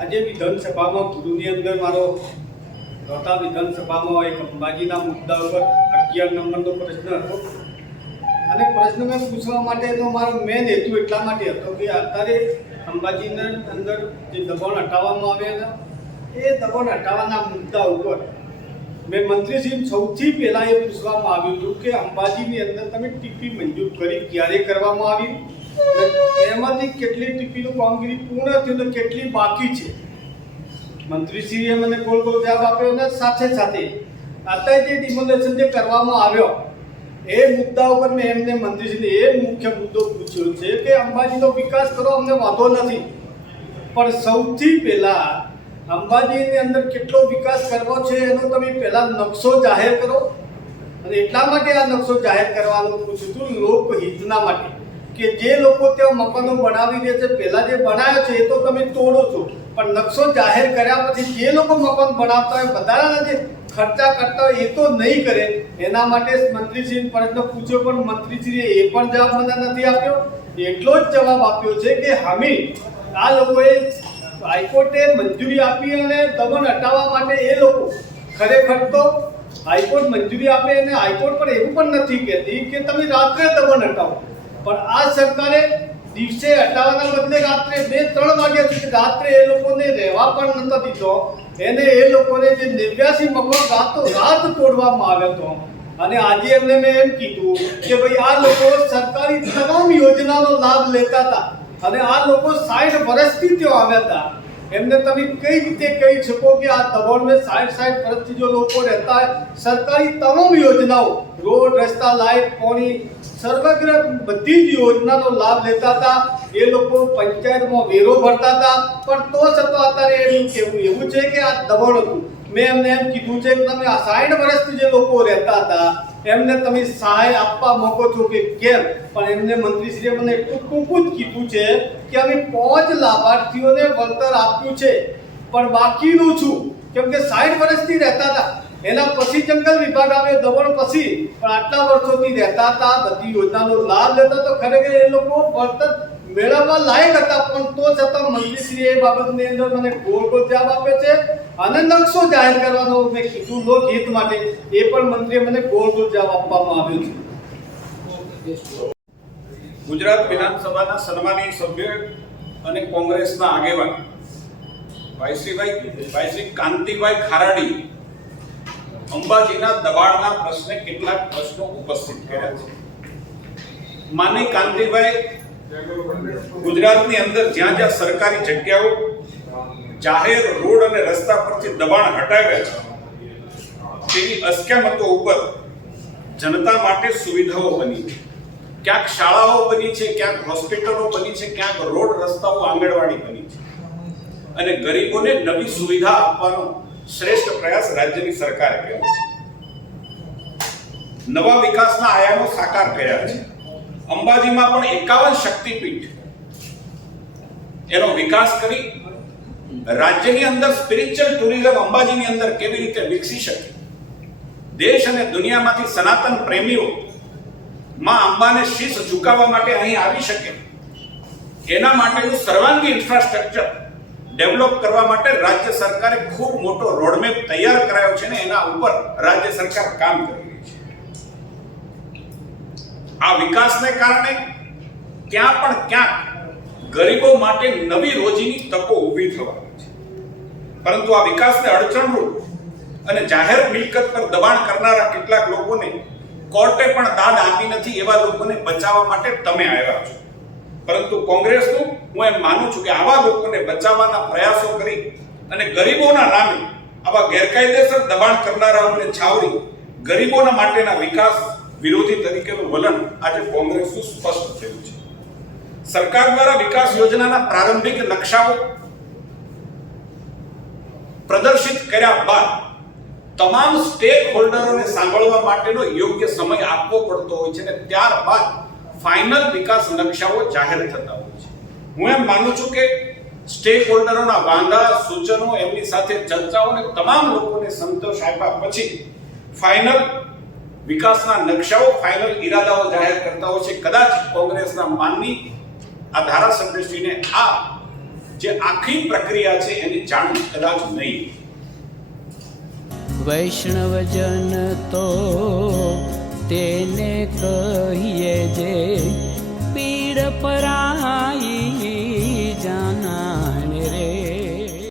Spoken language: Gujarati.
આજે વિધાનસભામાં ગૃહની અંદર મારો રોતા વિધાનસભામાં એક અંબાજીના મુદ્દા ઉપર અગિયાર નંબરનો પ્રશ્ન હતો. અને પ્રશ્ન મેં પૂછવા માટેનો મારો મેન હેતુ એટલા માટે હતો કે અત્યારે અંબાજીના અંદર જે દબાણ હટાવવામાં આવ્યા હતા, એ દબાણ હટાવવાના મુદ્દા ઉપર મેં મંત્રીશ્રી સૌથી પહેલાં એ પૂછવામાં આવ્યું હતું કે અંબાજીની અંદર તમે ટીપી મંજૂર કરી ક્યારે કરવામાં આવી? એમાંથી કેટલી ટીપીનું કામગીરી પૂર્ણ થયું તો કેટલી બાકી છે? મંત્રીશ્રીએ મને ગોળ ગોળ જવાબ આપ્યો અને સાથે સાથે અત્યારે જે ડિમોલેશન જે કરવામાં આવ્યો, એ મુદ્દા ઉપર મેં એમને મંત્રીશ્રીને એ મુખ્ય મુદ્દો પૂછ્યો છે કે અંબાજીનો વિકાસ કરો, અમને વાંધો નથી. પણ સૌથી પહેલાં અંબાજીની અંદર કેટલો વિકાસ કરવો છે એનો તમે પહેલાં નકશો જાહેર કરો. અને એટલા માટે આ નકશો જાહેર કરવાનું પૂછ્યું હતું લોકહિતના માટે. કે જે લોકો ત્યાં મકાનો બનાવી દે છે પહેલાં જે બનાવ્યો છે એ તો તમે તોડો છો. પણ નકશો જાહેર કર્યા પછી જે લોકો મકાન બનાવતા હોય વધારાના જે ખર્ચા કરતા હોય એ તો નહીં કરે. એના માટે મંત્રીશ્રી પ્રશ્ન પૂછ્યો, પણ મંત્રીશ્રીએ એ પણ જવાબ મને નથી આપ્યો. એટલો જ જવાબ આપ્યો છે કે હામી આ લોકોએ હાઈકોર્ટે મંજૂરી આપી અને દમન હટાવવા માટે એ લોકો ખરેખર તો હાઈકોર્ટ મંજૂરી આપે અને હાઈકોર્ટ પણ એવું પણ નથી કહેતી કે તમે રાત્રે દમન હટાવો. પણ આ સરકારે દિવસે હટાવવાના બદલે રાત્રે બે, ત્રણ વાગ્યા સુધી રાત્રે એ લોકોને રહેવા પણ નતા દીધો. એને એ લોકોને જે નેવ્યાસી મકાન રાતો રાત તોડવામાં આવ્યો હતો. અને આજે એમને મેં એમ કીધું કે ભાઈ આ લોકો સરકારી તમામ યોજનાનો લાભ લેતા હતા. અને આ લોકો સાઠ વર્ષથી ત્યાં આવ્યા હતા. એમને તમે કઈ રીતે કહી શકો કે આ દબાણમાં સાઠ સાઠ વર્ષથી જો લોકો રહેતા સરકારી તમામ યોજનાઓ, રોડ, રસ્તા લાઇટ પાણી સર્વગ્ર બધી જ યોજનાનો લાભ લેતા હતા. એ લોકો પંચાયતમાં વેરો ભરતા હતા. પણ તો છતાં અત્યારે એમ કેવું એવું છે કે આ દબાણ હતું. મેં એમને એમ કીધું છે કે તમે આ સાઠ વર્ષથી જે લોકો રહેતા હતા એમને તમે સહાય આપવા માંગો છો કે કેમ? પણ એમને મંત્રીશ્રીએ મને એટલું ટૂંકું જ કીધું છે કે અમે પાંચ લાભાર્થીઓને વળતર આપ્યું છે. પણ બાકીનું છું. કેમ કે સાઠ વર્ષથી રહેતા હતા. એના પછી જંગલ વિભાગ આવ્યો દમણ પછી. પણ આટલા વર્ષોથી રહેતા હતા, બધી યોજનાનો લાભ લેતા તો ખરેખર એ લોકો વળતર મેળવવા લાયક હતા. પણ તો છતાં મંત્રીશ્રીએ એ બાબતની અંદર મને ગોળ ગોળ જવાબ આપે છે. અને નકશો જાહેર કરવાનો મેં કીધું લોકહિત માટે. એ પણ મંત્રીએ મને ગોળ જવાબ આપવામાં આવ્યો છે. ગુજરાત વિધાનસભાના સન્માનીય સભ્ય અને કોંગ્રેસના આગેવાન ભાઈશ્રીભાઈ ભાઈશ્રી કાંતિભાઈ ખારાડી અંબાજીના દબાણના પ્રશ્ને કેટલાક પ્રશ્નો ઉપસ્થિત કર્યા છે. માની કાંતિભાઈ, ગુજરાતની અંદર જ્યાં જ્યાં સરકારી જગ્યાઓ જાહેર રોડ અને રસ્તા પરથી દબાણ હટાવ્યા છે. તેની અસ્કેમતો ઉપર જનતા માટે સુવિધાઓ બની છે. ક્યાંક શાળાઓ બની છે, ક્યાંક હોસ્પિટલો બની છે, ક્યાંક રોડ રસ્તાઓ આંગણવાડી બની છે. અને ગરીબોને નવી સુવિધા આપવાનો શ્રેષ્ઠ પ્રયાસ રાજ્યની સરકારે કર્યો છે. નવા વિકાસના આયામો સાકાર કર્યા છે. અંબાજીમાં પણ એકાવન શક્તિપીઠ એનો વિકાસ કરી રાજ્યની અંદર સ્પિરિચ્યુઅલ ટુરિઝમ અંબાજીની અંદર કેવી રીતે વિકસી શકે? દેશ અને દુનિયામાંથી સનાતન પ્રેમીઓ માં અંબાને શીશ ઝુકાવવા માટે અહીં આવી શકે. એના માટેનું સર્વાંગી ઇન્ફ્રાસ્ટ્રક્ચર ડેવલપ કરવા માટે રાજ્ય સરકારે ખૂબ મોટો રોડમેપ તૈયાર કરાયો છે ને એના ઉપર રાજ્ય સરકાર કામ કરી રહી છે. આ વિકાસને કારણે ક્યાં પણ ક્યાંક ગરીબો માટે નવી રોજીની તકો ઊભી થવાની છે. પરંતુ આ વિકાસને અડચણરૂપ અને જાહેર મિલકત પર દબાણ કરનારા કેટલાક લોકોને કોર્ટે પણ દાદ આપી નથી એવા લોકોને બચાવવા માટે તમે આવ્યા છો. પરંતુ કોંગ્રેસનું હું એમ માનું છું કે આવા લોકોને બચાવવાના પ્રયાસો કરી અને ગરીબોના નામે આવા ગેરકાયદેસર દબાણ કરનારાઓને છાવરી ગરીબોના માટેના વિકાસ વિરોધી તરીકેનું વલણ આજે કોંગ્રેસનું સ્પષ્ટ થયું છે. સરકાર દ્વારા વિકાસ યોજનાના પ્રારંભિક નકશાઓ પ્રદર્શિત કર્યા બાદ તમામ સ્ટેક હોલ્ડરોને સાંભળવા માટેનો યોગ્ય સમય આપવો પડતો હોય છે અને ત્યારબાદ ફાઇનલ વિકાસ નકશાઓ જાહેર થતા હોય છે. હું એમ માનું છું કે સ્ટેક હોલ્ડરોના વાંધા, સૂચનો, એમની સાથે ચર્ચાઓ અને તમામ લોકોને સંતોષ આપ્યા પછી ફાઇનલ વિકાસના નકશાઓ ફાઇનલ ઈરાદાઓ જાહેર કરતા હોય છે. કદાચ કોંગ્રેસના માનની આ ધારા ધારાસભ્યશ્રીને આ જે આખી પ્રક્રિયા છે એની જાણ કદાચ નહીં. વૈષ્ણવજન તો તેને કહીએ જે